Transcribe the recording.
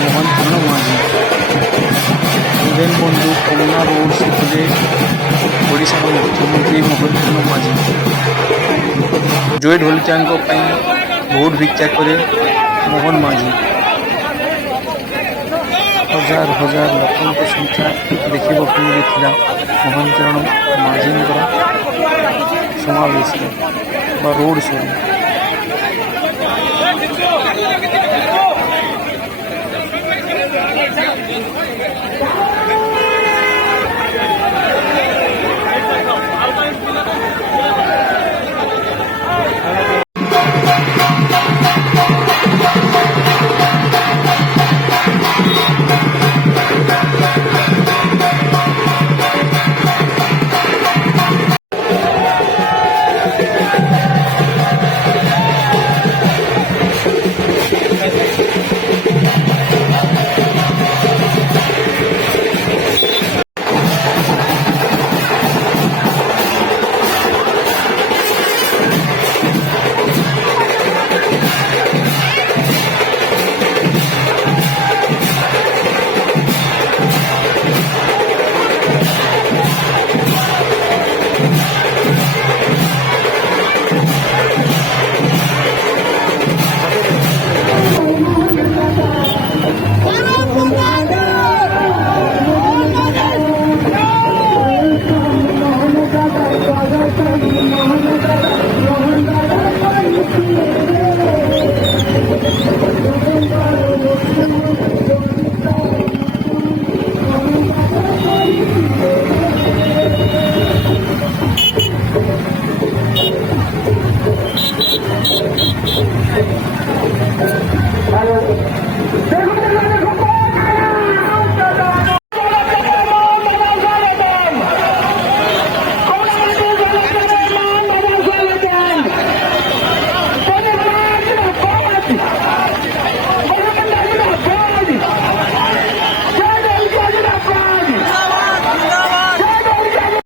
মহন্তন মাঝি বন্ধু কমলা রোড সেতুরে ଓଡ଼ିଶାର ମୁଖ୍ୟମନ୍ତ୍ରୀ ମହନ୍ତନ ମାଝୀ ଜୟ ଢୋଲିଚାଙ୍କ ପାଇଁ ଭୋଟ ଭିକ୍ଷା କରେ ମୋହନ ମାଝୀ। ହଜାର ହଜାର ଲୋକଙ୍କ ସଂଖ୍ୟା ଦେଖିବାକୁ ମିଳିଥିଲା ମହେନ୍ଦ୍ର ମାଝୀଙ୍କର ସମାବେଶରେ ବା ରୋଡ଼ ଶୋରେ।